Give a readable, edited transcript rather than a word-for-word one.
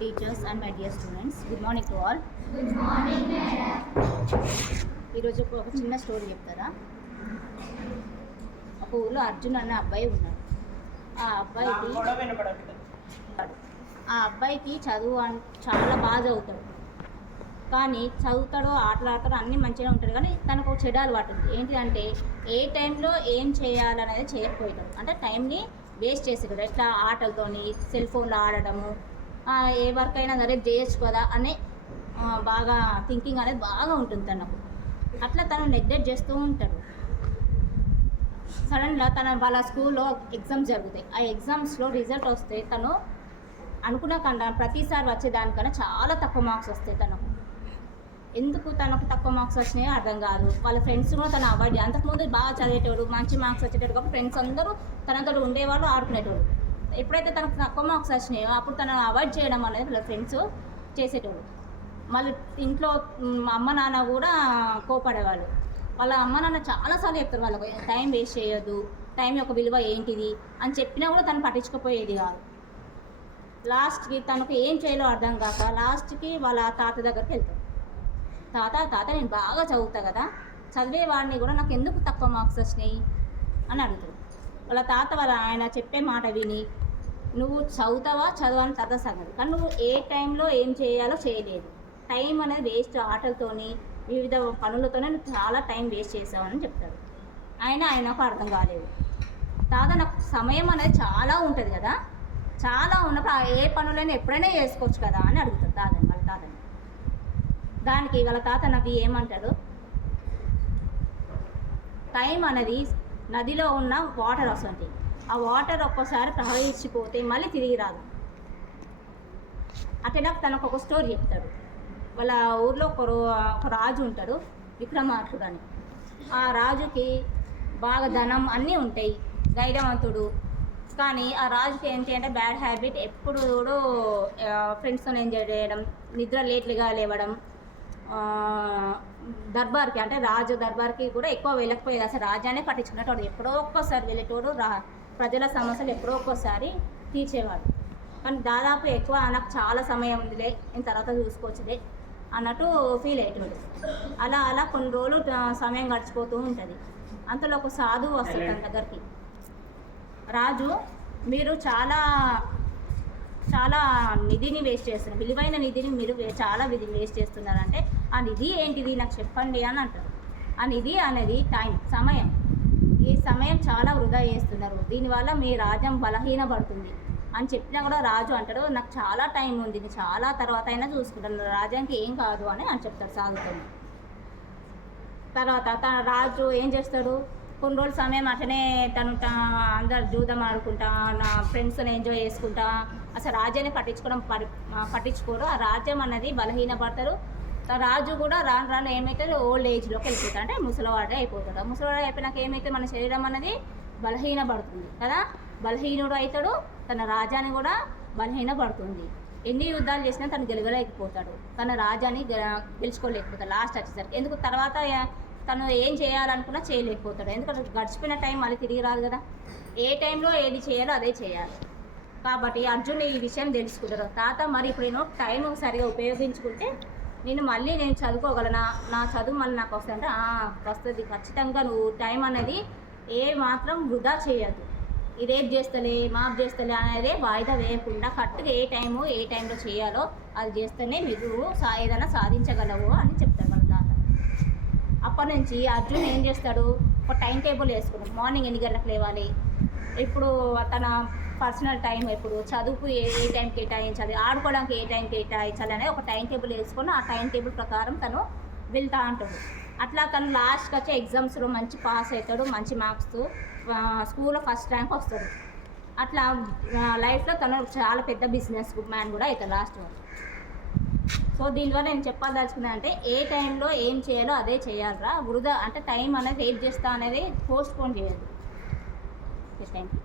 teachers and my dear students. Good morning to all. Good morning, madam. ఈరోజు ఒక చిన్న story చెప్తారా. ఒక ఊళ్ళో అర్జున్ అనే అబ్బాయి ఉన్నాడు. ఆ అబ్బాయికి చదువు చాలా బాగా చదువుతాడు, కానీ చదువుతాడో ఆటలాడతాడో అన్నీ మంచిగా ఉంటాడు, కానీ తనకు ఒక చెడు అలవాటు ఉంది. ఏంటిదంటే ఏ టైంలో ఏం చేయాలనేది చేయకపోయాడు. అంటే టైంని వేస్ట్ చేసేటాడు. ఎట్లా ఆటలతోని సెల్ ఫోన్లో ఆడటము, ఏ వర్క్ అయినా సరే చేయొచ్చు కదా అనే బాగా థింకింగ్ అనేది బాగా ఉంటుంది తనకు. అట్లా తను నెగ్లెక్ట్ చేస్తూ ఉంటాడు. సడన్గా వాళ్ళ స్కూల్లో ఎగ్జామ్స్ జరుగుతాయి. ఆ ఎగ్జామ్స్లో రిజల్ట్ వస్తే తను అనుకున్న కన్నా ప్రతిసారి వచ్చేదానికన్నా చాలా తక్కువ మార్క్స్ వస్తాయి తనకు. ఎందుకు తనకు తక్కువ మార్క్స్ వచ్చినాయో అర్థం కాదు. వాళ్ళ ఫ్రెండ్స్ కూడా తను అవాయిడ్ చేయాలి. అంతకుముందు బాగా చదివేటోడు, మంచి మార్క్స్ వచ్చేటోడు కాబట్టి ఫ్రెండ్స్ అందరూ తనతో ఉండేవాళ్ళు, ఆడుకునేటోడు. ఎప్పుడైతే తనకు తక్కువ మార్క్స్ వచ్చినాయో అప్పుడు తనను అవాయిడ్ చేయడం అనేది వాళ్ళ ఫ్రెండ్స్ చేసేటోడు. మళ్ళీ ఇంట్లో అమ్మ నాన్న కూడా కోపడేవాళ్ళు. వాళ్ళ అమ్మ నాన్న చాలాసార్లు చెప్తారు వాళ్ళకు, టైం వేస్ట్ చేయొద్దు, టైం యొక్క విలువ ఏంటిది అని చెప్పినా కూడా తను పట్టించుకోపోయేది కాదు. లాస్ట్కి తనకు ఏం చేయాలో అర్థం కాక లాస్ట్కి వాళ్ళ తాత దగ్గరికి వెళ్తాడు. తాత నేను బాగా చదువుతా కదా, చదివే వాడిని కూడా నాకు ఎందుకు తక్కువ మార్క్స్ వచ్చినాయి అని అడుగుతాడు. వాళ్ళ తాత ఆయన చెప్పే మాట విని, నువ్వు చదవని తర్వాత సంగతి, కానీ నువ్వు ఏ టైంలో ఏం చేయాలో చేయలేదు. టైం అనేది వేస్ట్, ఆటలతోని వివిధ పనులతోనే నువ్వు చాలా టైం వేస్ట్ చేసావని చెప్తాడు. ఆయనకు అర్థం కాలేదు. తాత నాకు సమయం అనేది చాలా ఉంటుంది కదా, చాలా ఉన్నప్పుడు ఏ పనులైనా ఎప్పుడైనా చేసుకోవచ్చు కదా అని అడుగుతాడు వాళ్ళ తాతని. దానికి వాళ్ళ తాత నది ఏమంటాడు, టైం అనేది నదిలో ఉన్న వాటర్ వస్తుంది. ఆ వాటర్ ఒక్కసారి ప్రవహించిపోతే మళ్ళీ తిరిగి రాదు. అట్లా తనకు ఒక స్టోరీ చెప్తాడు. వాళ్ళ ఊర్లో ఒక రాజు ఉంటాడు, విక్రమార్కుడు అని. ఆ రాజుకి బాగా ధనం అన్నీ ఉంటాయి, ధైర్యవంతుడు. కానీ ఆ రాజుకి ఏంటి అంటే బ్యాడ్ హ్యాబిట్, ఎప్పుడు ఫ్రెండ్స్తో ఎంజాయ్ చేయడం, నిద్ర లేట్లుగా లేవడం, దర్బార్కి అంటే రాజు దర్బార్కి కూడా ఎక్కువ వెళ్ళకపోయేది. అసలు రాజానే పట్టించుకునేటోడు, ఎప్పుడో ఒక్కసారి వెళ్ళేటోడు, ప్రజల సమస్యలు ఎప్పుడో ఒక్కసారి తీర్చేవాడు. కానీ దాదాపు ఎక్కువ నాకు చాలా సమయం ఉందిలే, నేను తర్వాత చూసుకోవచ్చులే అన్నట్టు ఫీల్ అయ్యేటోడు. అలా కొన్ని రోజులు సమయం గడిచిపోతూ ఉంటుంది. అంతలో ఒక సాధువు వస్తాడు తన దగ్గరికి. రాజు, మీరు చాలా నిధిని వేస్ట్ చేస్తున్నారు, విలువైన నిధిని మీరు చాలా వేస్ట్ చేస్తున్నారంటే ఆ నిధి ఏంటిది నాకు చెప్పండి అని అంటారు. ఆ నిధి అనేది సమయం. ఈ సమయం చాలా వృధా చేస్తున్నారు, దీనివల్ల మీ రాజ్యం బలహీనపడుతుంది అని చెప్పినా కూడా రాజు అంటాడు, నాకు చాలా టైం ఉంది, నేను చాలా తర్వాత అయినా చూసుకుంటాను, రాజ్యానికి ఏం కాదు అని చెప్తాడు సాధుతో. తర్వాత తన రాజు ఏం చేస్తాడు, కొన్ని రోజులు సమయం అట్లనే తను అందరు జూదం ఆడుకుంటా, నా ఫ్రెండ్స్ని ఎంజాయ్ చేసుకుంటా, అసలు రాజ్యాన్ని పట్టించుకోరు. ఆ రాజ్యం అనేది బలహీనపడతారు. రాజు కూడా రాను ఏమైతే ఓల్డ్ ఏజ్లోకి వెళ్ళిపోతాడు, అంటే ముసలివాడే అయిపోతాడు. ముసలివాడు అయిపోయినాక ఏమైతే మన శరీరం అనేది బలహీనపడుతుంది కదా, బలహీనుడు అవుతాడు. తన రాజ్యాన్ని కూడా బలహీనపడుతుంది. ఎన్ని యుద్ధాలు చేసినా తను గెలవలేకపోతాడు, తన రాజ్యాన్ని గెలుచుకోలేకపోతాడు లాస్ట్ వచ్చేసరికి. ఎందుకు తర్వాత తను ఏం చేయాలనుకున్నా చేయలేకపోతాడు, ఎందుకంటే గడిచిపోయిన టైం మళ్ళీ తిరిగి రాదు కదా. ఏ టైంలో ఏది చేయాలో అదే చేయాలి. కాబట్టి అర్జున్ ఈ విషయం తెలుసుకుంటారు. తాత మరి ఇప్పుడు నేను టైం సరిగా ఉపయోగించుకుంటే నేను చదువుకోగలనా, నా చదువు మళ్ళీ నాకు వస్తుందంటే వస్తుంది ఖచ్చితంగా. నువ్వు టైం అనేది ఏ మాత్రం వృధా చేయద్దు, ఇదేం చేస్తలే మాప్ చేస్తలే అనేది వాయిదా వేయకుండా కరెక్ట్గా ఏ టైంలో చేయాలో అది చేస్తేనే మీరు ఏదైనా సాధించగలవు అని చెప్తాడు మన తాత. అప్పటి నుంచి అర్జున్ ఏం చేస్తాడు, ఒక టైం టేబుల్ వేసుకున్నాడు. మార్నింగ్ ఎన్ని గంటలకు లేవాలి, ఇప్పుడు తన పర్సనల్ టైం, ఎప్పుడు చదువుకు ఏ టైం కేటాయించాలి, ఆడుకోవడానికి ఏ టైం కేటాయించాలి అనేది ఒక టైం టేబుల్ వేసుకొని ఆ టైం టేబుల్ ప్రకారం తను వెళ్తూ ఉంటాడు. అట్లా తను లాస్ట్కి వచ్చే ఎగ్జామ్స్లో మంచి పాస్ అవుతాడు, మంచి మార్క్స్తో స్కూల్లో ఫస్ట్ ర్యాంక్ వస్తాడు. అట్లా లైఫ్లో తను చాలా పెద్ద బిజినెస్ మ్యాన్ కూడా అవుతాడు లాస్ట్ వరకు. సో దీనివల్ల నేను చెప్పదలుచుకున్నాను అంటే ఏ టైంలో ఏం చేయాలో అదే చేయాలిరా, వృధా అంటే టైం అనేది వెయిట్ చేస్తా అనేది పోస్ట్ పోన్ చేయదు. Thank you.